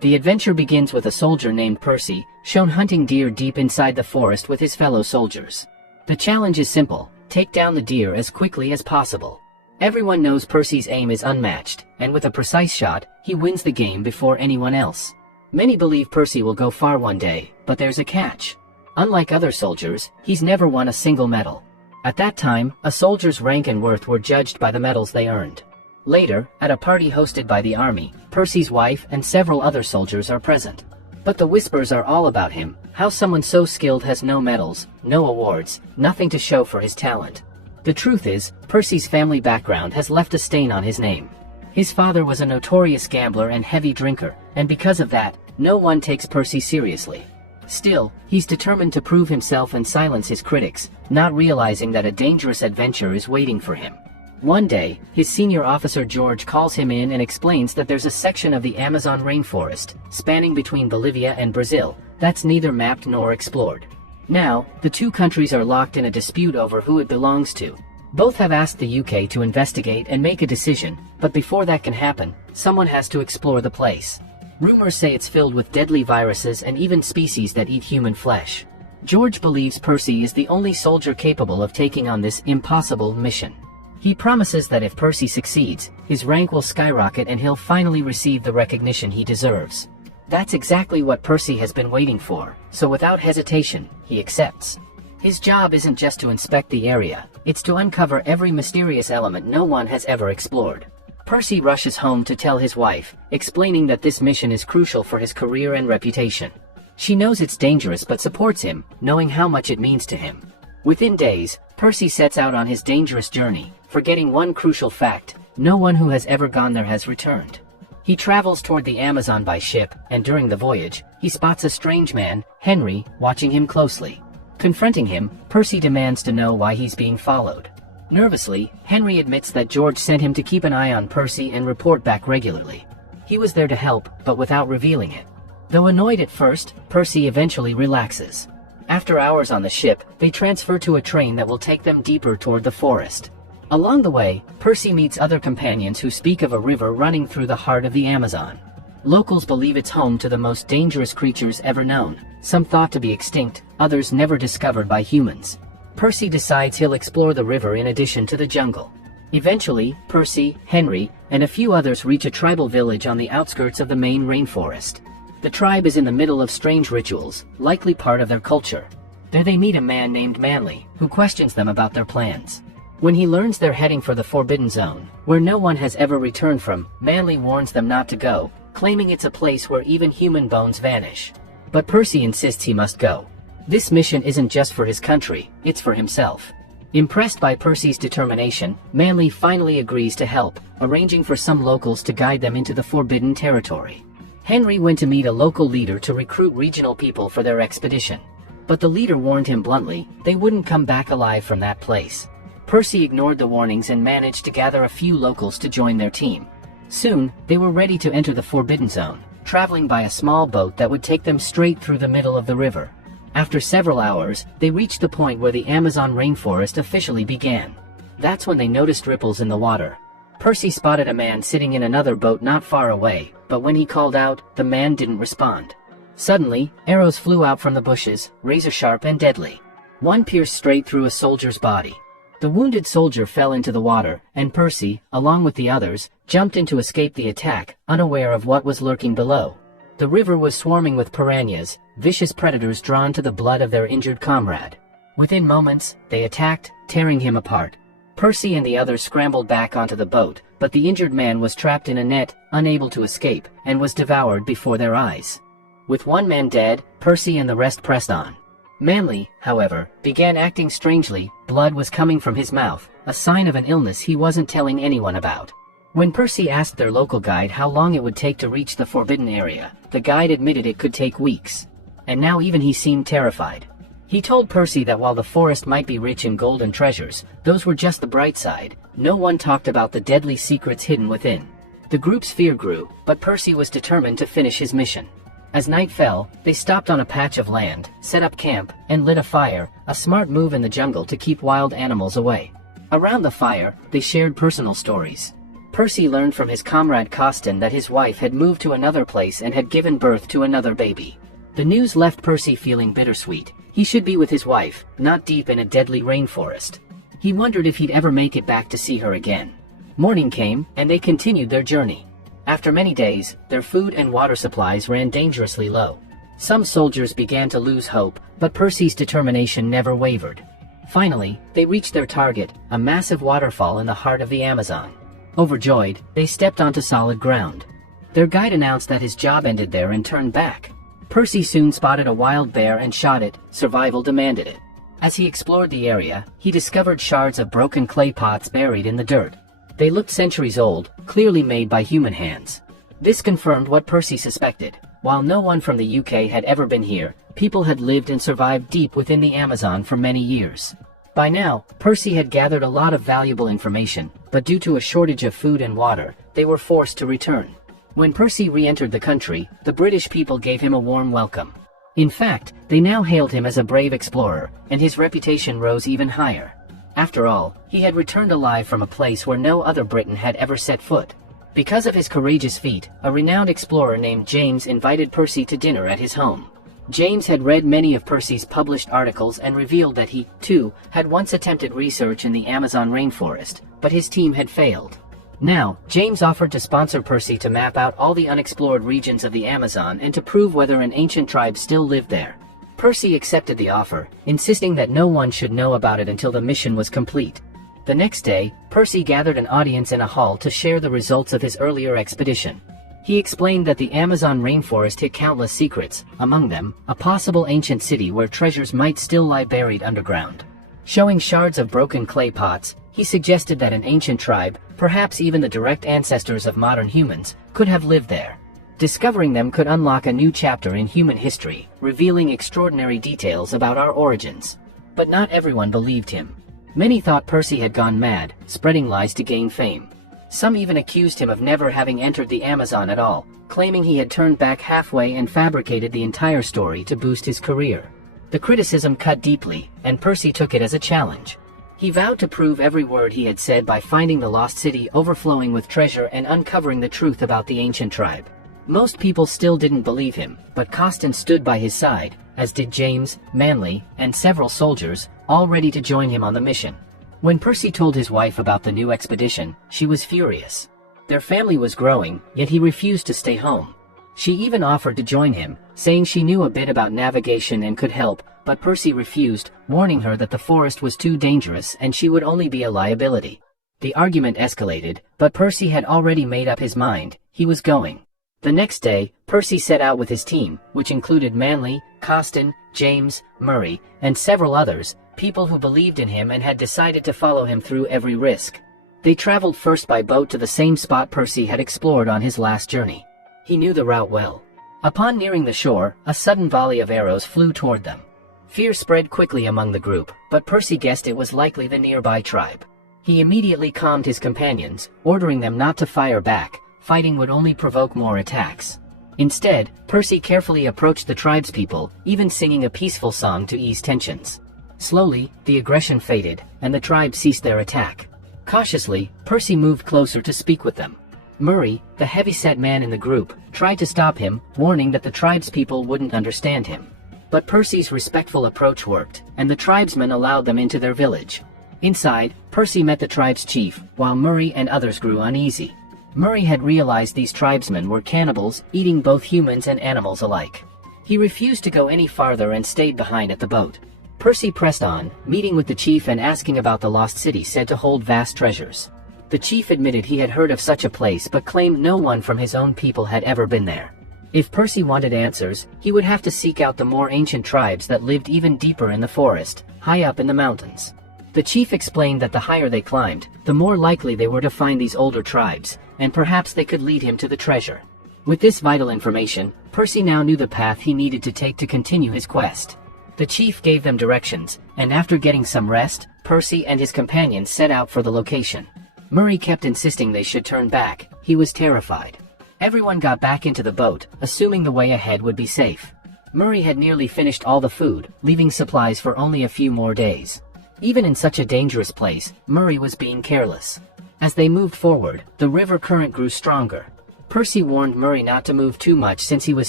The adventure begins with a soldier named Percy, shown hunting deer deep inside the forest with his fellow soldiers. The challenge is simple: take down the deer as quickly as possible. Everyone knows Percy's aim is unmatched, and with a precise shot, he wins the game before anyone else. Many believe Percy will go far one day, but there's a catch. Unlike other soldiers, he's never won a single medal. At that time, a soldier's rank and worth were judged by the medals they earned. Later, at a party hosted by the army, Percy's wife and several other soldiers are present. But the whispers are all about him: how someone so skilled has no medals, no awards, nothing to show for his talent. The truth is, Percy's family background has left a stain on his name. His father was a notorious gambler and heavy drinker, and because of that, no one takes Percy seriously. Still, he's determined to prove himself and silence his critics, not realizing that a dangerous adventure is waiting for him. One day, his senior officer George calls him in and explains that there's a section of the Amazon rainforest, spanning between Bolivia and Brazil, that's neither mapped nor explored. Now, the two countries are locked in a dispute over who it belongs to. Both have asked the UK to investigate and make a decision, but before that can happen, someone has to explore the place. Rumors say it's filled with deadly viruses and even species that eat human flesh. George believes Percy is the only soldier capable of taking on this impossible mission. He promises that if Percy succeeds, his rank will skyrocket and he'll finally receive the recognition he deserves. That's exactly what Percy has been waiting for, so without hesitation, he accepts. His job isn't just to inspect the area, it's to uncover every mysterious element no one has ever explored. Percy rushes home to tell his wife, explaining that this mission is crucial for his career and reputation. She knows it's dangerous but supports him, knowing how much it means to him. Within days, Percy sets out on his dangerous journey, forgetting one crucial fact: no one who has ever gone there has returned. He travels toward the Amazon by ship, and during the voyage, he spots a strange man, Henry, watching him closely. Confronting him, Percy demands to know why he's being followed. Nervously, Henry admits that George sent him to keep an eye on Percy and report back regularly. He was there to help, but without revealing it. Though annoyed at first, Percy eventually relaxes. After hours on the ship, they transfer to a train that will take them deeper toward the forest. Along the way, Percy meets other companions who speak of a river running through the heart of the Amazon. Locals believe it's home to the most dangerous creatures ever known, some thought to be extinct, others never discovered by humans. Percy decides he'll explore the river in addition to the jungle. Eventually, Percy, Henry, and a few others reach a tribal village on the outskirts of the main rainforest. The tribe is in the middle of strange rituals, likely part of their culture. There they meet a man named Manly, who questions them about their plans. When he learns they're heading for the Forbidden Zone, where no one has ever returned from, Manly warns them not to go, claiming it's a place where even human bones vanish. But Percy insists he must go. This mission isn't just for his country, it's for himself. Impressed by Percy's determination, Manly finally agrees to help, arranging for some locals to guide them into the forbidden territory. Henry went to meet a local leader to recruit regional people for their expedition. But the leader warned him bluntly, they wouldn't come back alive from that place. Percy ignored the warnings and managed to gather a few locals to join their team. Soon, they were ready to enter the Forbidden Zone, traveling by a small boat that would take them straight through the middle of the river. After several hours, they reached the point where the Amazon rainforest officially began. That's when they noticed ripples in the water. Percy spotted a man sitting in another boat not far away, but when he called out, the man didn't respond. Suddenly, arrows flew out from the bushes, razor-sharp and deadly. One pierced straight through a soldier's body. The wounded soldier fell into the water, and Percy, along with the others, jumped in to escape the attack, unaware of what was lurking below. The river was swarming with piranhas, vicious predators drawn to the blood of their injured comrade. Within moments, they attacked, tearing him apart. Percy and the others scrambled back onto the boat, but the injured man was trapped in a net, unable to escape, and was devoured before their eyes. With one man dead, Percy and the rest pressed on. Manly, however, began acting strangely. Blood was coming from his mouth, a sign of an illness he wasn't telling anyone about. When Percy asked their local guide how long it would take to reach the forbidden area, the guide admitted it could take weeks. And now even he seemed terrified. He told Percy that while the forest might be rich in gold and treasures, those were just the bright side. No one talked about the deadly secrets hidden within. The group's fear grew, but Percy was determined to finish his mission. As night fell, they stopped on a patch of land, set up camp, and lit a fire, a smart move in the jungle to keep wild animals away. Around the fire, they shared personal stories. Percy learned from his comrade Costin that his wife had moved to another place and had given birth to another baby. The news left Percy feeling bittersweet. He should be with his wife, not deep in a deadly rainforest. He wondered if he'd ever make it back to see her again. Morning came, and they continued their journey. After many days, their food and water supplies ran dangerously low. Some soldiers began to lose hope, but Percy's determination never wavered. Finally, they reached their target, a massive waterfall in the heart of the Amazon. Overjoyed, they stepped onto solid ground. Their guide announced that his job ended there and turned back. Percy soon spotted a wild bear and shot it. Survival demanded it. As he explored the area, he discovered shards of broken clay pots buried in the dirt. They looked centuries old, clearly made by human hands. This confirmed what Percy suspected. While no one from the UK had ever been here, people had lived and survived deep within the Amazon for many years. By now, Percy had gathered a lot of valuable information, but due to a shortage of food and water, they were forced to return. When Percy re-entered the country, the British people gave him a warm welcome. In fact, they now hailed him as a brave explorer, and his reputation rose even higher. After all, he had returned alive from a place where no other Briton had ever set foot. Because of his courageous feat, a renowned explorer named James invited Percy to dinner at his home. James had read many of Percy's published articles and revealed that he, too, had once attempted research in the Amazon rainforest, but his team had failed. Now, James offered to sponsor Percy to map out all the unexplored regions of the Amazon and to prove whether an ancient tribe still lived there. Percy accepted the offer, insisting that no one should know about it until the mission was complete. The next day, Percy gathered an audience in a hall to share the results of his earlier expedition. He explained that the Amazon rainforest hid countless secrets, among them, a possible ancient city where treasures might still lie buried underground. Showing shards of broken clay pots, he suggested that an ancient tribe, perhaps even the direct ancestors of modern humans, could have lived there. Discovering them could unlock a new chapter in human history, revealing extraordinary details about our origins. But not everyone believed him. Many thought Percy had gone mad, spreading lies to gain fame. Some even accused him of never having entered the Amazon at all, claiming he had turned back halfway and fabricated the entire story to boost his career. The criticism cut deeply, and Percy took it as a challenge. He vowed to prove every word he had said by finding the lost city overflowing with treasure and uncovering the truth about the ancient tribe. Most people still didn't believe him, but Costin stood by his side, as did James, Manly, and several soldiers, all ready to join him on the mission. When Percy told his wife about the new expedition, she was furious. Their family was growing, yet he refused to stay home. She even offered to join him, saying she knew a bit about navigation and could help, but Percy refused, warning her that the forest was too dangerous and she would only be a liability. The argument escalated, but Percy had already made up his mind. He was going. The next day, Percy set out with his team, which included Manly, Costin, James, Murray, and several others, people who believed in him and had decided to follow him through every risk. They traveled first by boat to the same spot Percy had explored on his last journey. He knew the route well. Upon nearing the shore, a sudden volley of arrows flew toward them. Fear spread quickly among the group, but Percy guessed it was likely the nearby tribe. He immediately calmed his companions, ordering them not to fire back. Fighting would only provoke more attacks. Instead, Percy carefully approached the tribespeople, even singing a peaceful song to ease tensions. Slowly, the aggression faded, and the tribe ceased their attack. Cautiously, Percy moved closer to speak with them. Murray, the heavy-set man in the group, tried to stop him, warning that the tribespeople wouldn't understand him. But Percy's respectful approach worked, and the tribesmen allowed them into their village. Inside, Percy met the tribe's chief, while Murray and others grew uneasy. Murray had realized these tribesmen were cannibals, eating both humans and animals alike. He refused to go any farther and stayed behind at the boat. Percy pressed on, meeting with the chief and asking about the lost city said to hold vast treasures. The chief admitted he had heard of such a place but claimed no one from his own people had ever been there. If Percy wanted answers, he would have to seek out the more ancient tribes that lived even deeper in the forest, high up in the mountains. The chief explained that the higher they climbed, the more likely they were to find these older tribes, and perhaps they could lead him to the treasure. With this vital information, Percy now knew the path he needed to take to continue his quest. The chief gave them directions, and after getting some rest, Percy and his companions set out for the location. Murray kept insisting they should turn back. He was terrified. Everyone got back into the boat, assuming the way ahead would be safe. Murray had nearly finished all the food, leaving supplies for only a few more days. Even in such a dangerous place, Murray was being careless. As they moved forward, the river current grew stronger. Percy warned Murray not to move too much since he was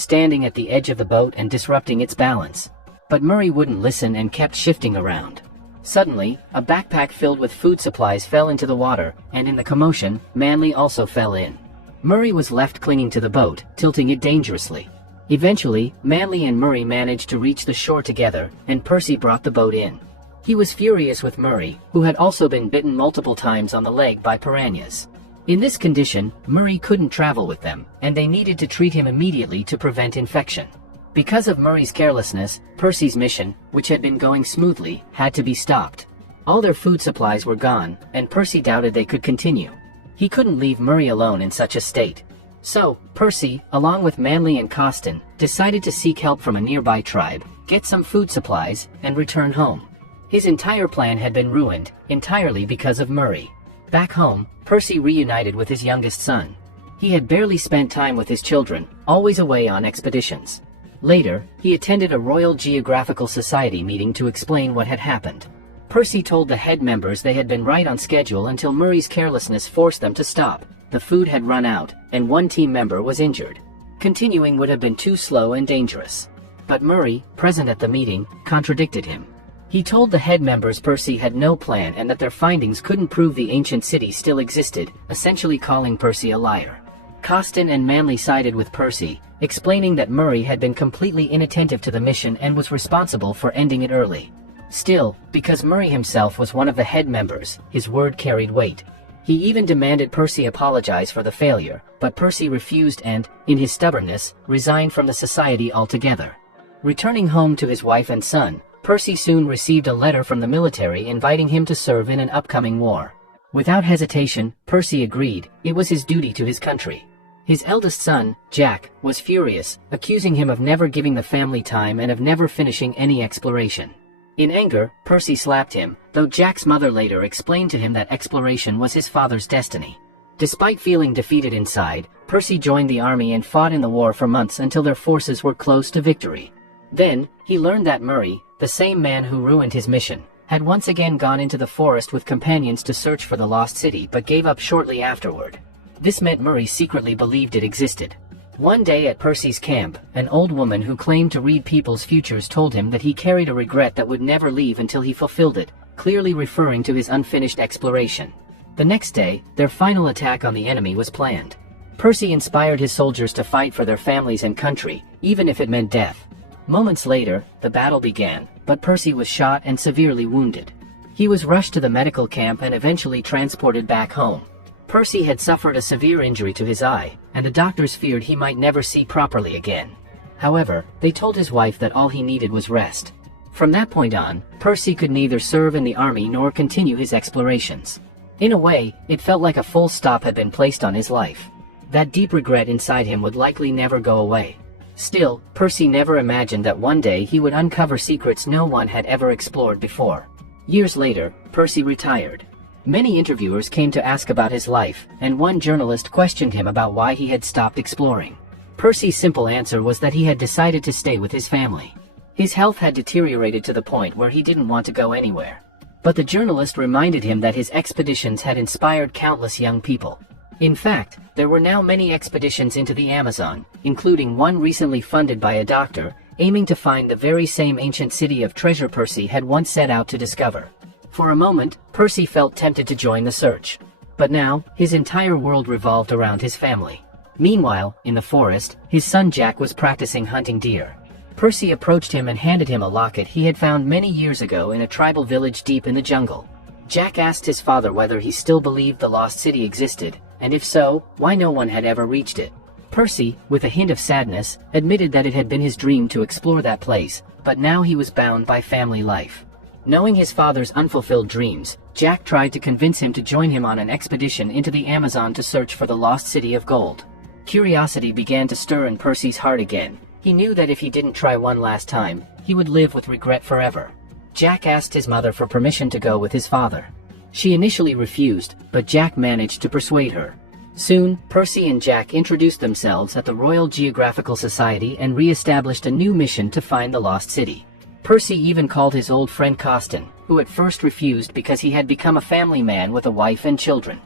standing at the edge of the boat and disrupting its balance. But Murray wouldn't listen and kept shifting around. Suddenly, a backpack filled with food supplies fell into the water, and in the commotion, Manly also fell in. Murray was left clinging to the boat, tilting it dangerously. Eventually, Manly and Murray managed to reach the shore together, and Percy brought the boat in. He was furious with Murray, who had also been bitten multiple times on the leg by piranhas. In this condition, Murray couldn't travel with them, and they needed to treat him immediately to prevent infection. Because of Murray's carelessness, Percy's mission, which had been going smoothly, had to be stopped. All their food supplies were gone, and Percy doubted they could continue. He couldn't leave Murray alone in such a state. So, Percy, along with Manly and Costin, decided to seek help from a nearby tribe, get some food supplies, and return home. His entire plan had been ruined, entirely because of Murray. Back home, Percy reunited with his youngest son. He had barely spent time with his children, always away on expeditions. Later, he attended a Royal Geographical Society meeting to explain what had happened. Percy told the head members they had been right on schedule until Murray's carelessness forced them to stop. The food had run out, and one team member was injured. Continuing would have been too slow and dangerous. But Murray, present at the meeting, contradicted him. He told the head members Percy had no plan and that their findings couldn't prove the ancient city still existed, essentially calling Percy a liar. Costin and Manly sided with Percy, explaining that Murray had been completely inattentive to the mission and was responsible for ending it early. Still, because Murray himself was one of the head members, his word carried weight. He even demanded Percy apologize for the failure, but Percy refused and, in his stubbornness, resigned from the society altogether. Returning home to his wife and son, Percy soon received a letter from the military inviting him to serve in an upcoming war. Without hesitation, Percy agreed. It was his duty to his country. His eldest son, Jack, was furious, accusing him of never giving the family time and of never finishing any exploration. In anger, Percy slapped him, though Jack's mother later explained to him that exploration was his father's destiny. Despite feeling defeated inside, Percy joined the army and fought in the war for months until their forces were close to victory. Then, he learned that Murray, the same man who ruined his mission, had once again gone into the forest with companions to search for the lost city but gave up shortly afterward. This meant Murray secretly believed it existed. One day at Percy's camp, an old woman who claimed to read people's futures told him that he carried a regret that would never leave until he fulfilled it, clearly referring to his unfinished exploration. The next day, their final attack on the enemy was planned. Percy inspired his soldiers to fight for their families and country, even if it meant death. Moments later, the battle began, but Percy was shot and severely wounded. He was rushed to the medical camp and eventually transported back home. Percy had suffered a severe injury to his eye, and the doctors feared he might never see properly again. However, they told his wife that all he needed was rest. From that point on, Percy could neither serve in the army nor continue his explorations. In a way, it felt like a full stop had been placed on his life. That deep regret inside him would likely never go away. Still, Percy never imagined that one day he would uncover secrets no one had ever explored before. Years later, Percy retired. Many interviewers came to ask about his life, and one journalist questioned him about why he had stopped exploring. Percy's simple answer was that he had decided to stay with his family. His health had deteriorated to the point where he didn't want to go anywhere. But the journalist reminded him that his expeditions had inspired countless young people. In fact, there were now many expeditions into the Amazon, including one recently funded by a doctor, aiming to find the very same ancient city of treasure Percy had once set out to discover. For a moment, Percy felt tempted to join the search. But now, his entire world revolved around his family. Meanwhile, in the forest, his son Jack was practicing hunting deer. Percy approached him and handed him a locket he had found many years ago in a tribal village deep in the jungle. Jack asked his father whether he still believed the lost city existed, and if so, why no one had ever reached it. Percy, with a hint of sadness, admitted that it had been his dream to explore that place, but now he was bound by family life. Knowing his father's unfulfilled dreams, Jack tried to convince him to join him on an expedition into the Amazon to search for the lost city of gold. Curiosity began to stir in Percy's heart again. He knew that if he didn't try one last time, he would live with regret forever. Jack asked his mother for permission to go with his father. She initially refused, but Jack managed to persuade her. Soon, Percy and Jack introduced themselves at the Royal Geographical Society and re-established a new mission to find the lost city. Percy even called his old friend Costin, who at first refused because he had become a family man with a wife and children.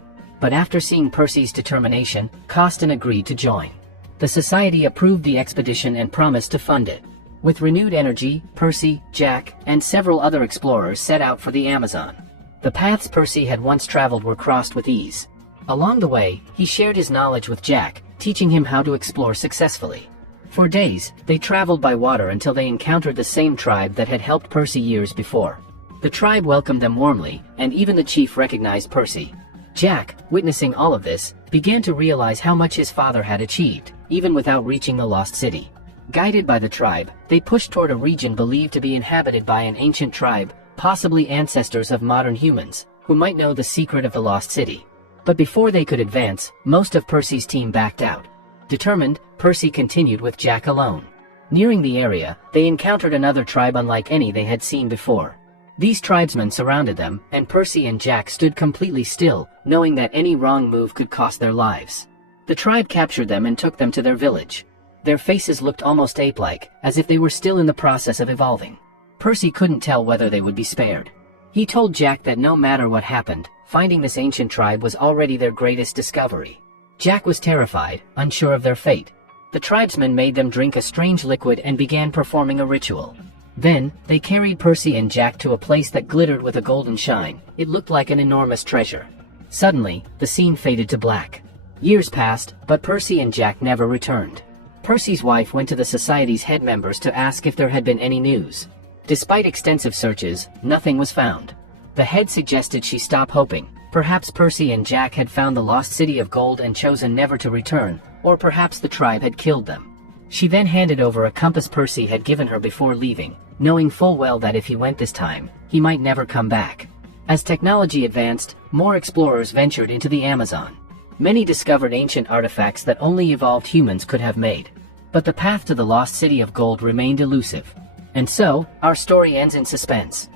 but after seeing Percy's determination, Costin agreed to join. The society approved the expedition and promised to fund it. With renewed energy, Percy, Jack, and several other explorers set out for the Amazon. The paths Percy had once traveled were crossed with ease. Along the way, he shared his knowledge with Jack, teaching him how to explore successfully. For days, they traveled by water until they encountered the same tribe that had helped Percy years before. The tribe welcomed them warmly, and even the chief recognized Percy. Jack, witnessing all of this, began to realize how much his father had achieved, even without reaching the lost city. Guided by the tribe, they pushed toward a region believed to be inhabited by an ancient tribe, possibly ancestors of modern humans, who might know the secret of the lost city. But before they could advance, most of Percy's team backed out. Determined, Percy continued with Jack alone. Nearing the area, they encountered another tribe unlike any they had seen before. These tribesmen surrounded them, and Percy and Jack stood completely still, knowing that any wrong move could cost their lives. The tribe captured them and took them to their village. Their faces looked almost ape-like, as if they were still in the process of evolving. Percy couldn't tell whether they would be spared. He told Jack that no matter what happened, finding this ancient tribe was already their greatest discovery. Jack was terrified, unsure of their fate. The tribesmen made them drink a strange liquid and began performing a ritual. Then, they carried Percy and Jack to a place that glittered with a golden shine. It looked like an enormous treasure. Suddenly, the scene faded to black. Years passed, but Percy and Jack never returned. Percy's wife went to the society's head members to ask if there had been any news. Despite extensive searches, nothing was found. The head suggested she stop hoping. Perhaps Percy and Jack had found the lost city of gold and chosen never to return, or perhaps the tribe had killed them. She then handed over a compass Percy had given her before leaving, knowing full well that if he went this time, he might never come back. As technology advanced, more explorers ventured into the Amazon. Many discovered ancient artifacts that only evolved humans could have made. But the path to the lost city of gold remained elusive. And so, our story ends in suspense.